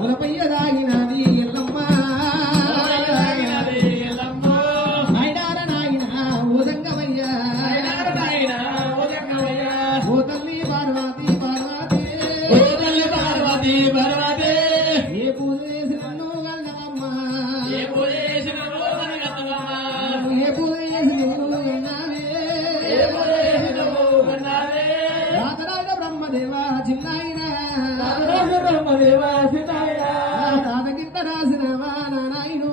ములపయ్యదాగినది ఎల్లమ్మ నాయనార నాయన ఓదంగమయ్య ఓ తల్లి పార్వతి పార్వతి ఏ పూజ చేసినన్ను గల్లమ్మ ఏ పూజ చేసి నువ్వు అన్నావే రాతరాజ బ్రహ్మదేవ చిన్నాయన తాతకింత రాసినవా నాయను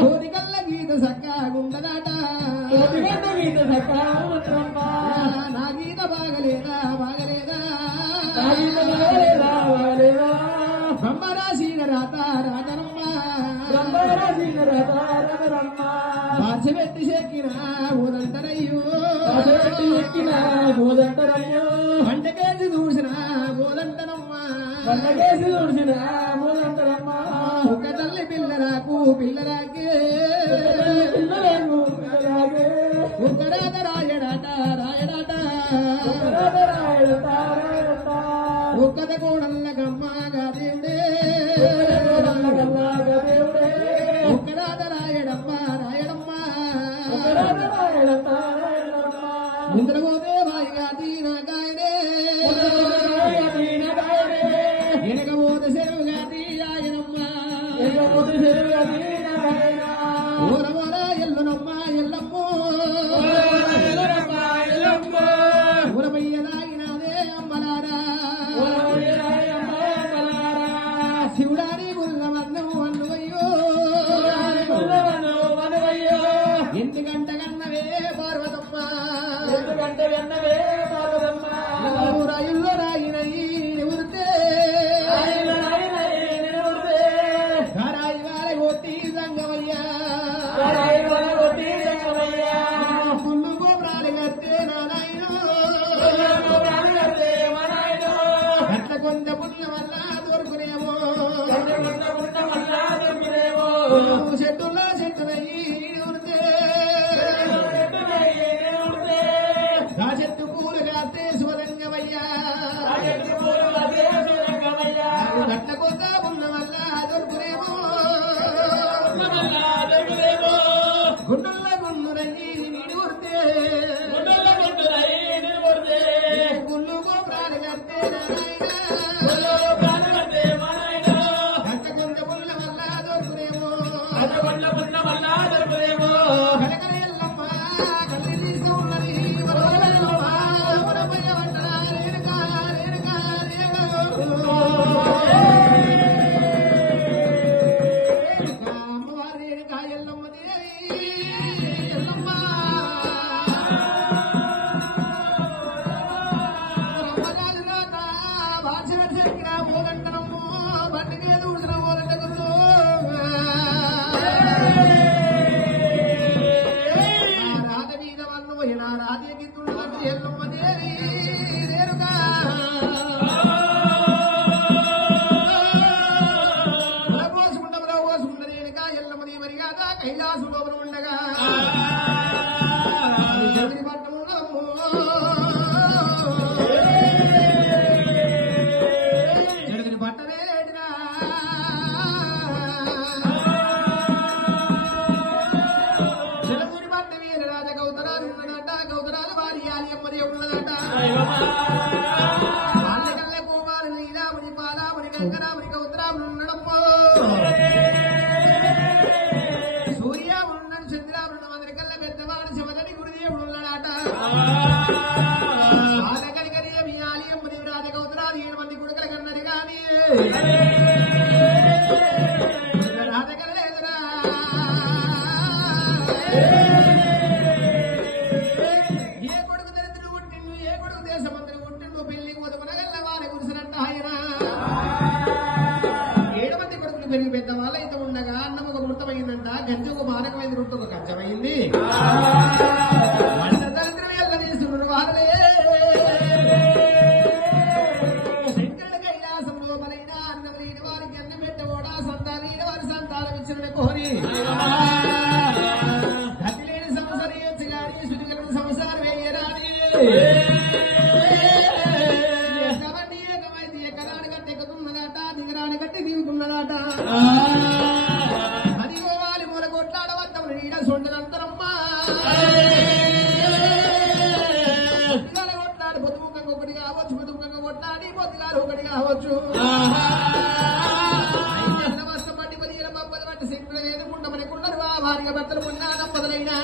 కోరికల్ల గీత సక్కాగుండదాట నా గీత బాగలేదా బ్రహ్మరాశీన రాత రాజనమ్మ బాధ్యపెట్టి చెక్కిన ఊదంటరయ్యో పంటకేసి చూసిన ఊదంటనమ్మ ఒక తల్లి పిల్లరాకే ఒక రాత రాయడాట ఒక్కద కోడల్ల గమ్మగా దేవుడే ఒక రాత రాయడమ్మ నిద్రపోతే వాయిగా తీనగాయనే ఎనకపోతే చెరువుగా తీయాయనమ్మ ఊరమోర ఎల్లునమ్మ ఎల్లమ్మో ఊరమయ్యదాగినదే అమ్మలారా శివుడాని గుల్లమన్ను అన్నువయ్యో ఎందుకంట కన్నవే పార్వతమ్మ రాయుల్లో రాయినయి ఉరితే రాయి వారి కొట్టి సంగమయ్యా పుల్లు గోపురాలు కడితే నాయన అట్ల కొంత పుణ్యం వల్ల దొరుకునేమో చెట్టులో చెట్టునయ్యి ఉరితే ఆ చెట్టు పూలు కాస్తే శివలింగమయ్యా అట్ల కొంత పుణ్యం వల్ల దొరుకునేమో గుండెల్లో గుండురయ్యి నీడు ఉరితే గుళ్ళు గోపురాలు కడితే కొంత పుణ్యం వల్ల దొరుకునేమో కనకన ఎల్లమ్మ కల్లి తీసి ఉన్నది అమ్మవారి ఎల్లమ్మ దేవి ఎల్లమ్మ అమ్మగారి రాత భాష చెక్కిన పోగంటనమ్ము బండికే దూసిన పోగంటకు రాధ మీద వన్ను పోయిన రాధే గిత్తుండదు ఎల్లమ్మ దేవి నేరుగా కైలాసు లోపల ఉండగా జగని పట్టణము జగని పట్టవేడినా జలముని పట్ట వీర రాజ గౌతరాలు ఉన్నదట గౌతరాలు వారి ఆలయమ్మది ఉన్నదట వాళ్ళకల్ల కుమారు నీలాముని పాలాముని గంగరాముని గౌతరాములు ఉండడమ్మో చంద్రామృత పెద్దవాడు శివగని గురుదేవుడు ఉన్నాడట ఆలకరికరి మీ ఆలయం రాజ గౌతరాలు 7 మంది కొడుకులు కన్నది కానీ రాజకలేదురా ఏ కొడుకు దరిద్రుడు పుట్టిండు ఏ కొడుకు దేశమంత్రి పుట్టిండు పెళ్లికి వదమనగల్ల వారి గురుసనంట ఆయన 7 మంది కొడుకులు పెరిగి పెద్ద వాళ్ళైతే ఉండగా అన్నం ఒక మృతమైందంట గంజి ఒక మానకమైంది రొట్టు ఒక కచ్చమైంది వంట తండ్రి వెళ్ళ తీసుకున్న వాళ్ళే శంకరుడు కైలాసంలో బలైన అన్నం లేని వారికి అన్నం పెట్టబోడా సంతానం వారి సంతానం ఇచ్చిన కోరి గతి లేని సంవత్సరం వేయచ్చు కానీ శుద్ధి కలిగిన సంవత్సరం వేయరాని ఒకటి కావచ్చు దుఃఖంగా కొట్లాడి పొద్దుగాలు ఒకటి కావచ్చు పట్టి 15 బట్టి శంకులు వేదుకుంటామని కుండరు భార్య భర్తలు పున్నా దంపతులైనా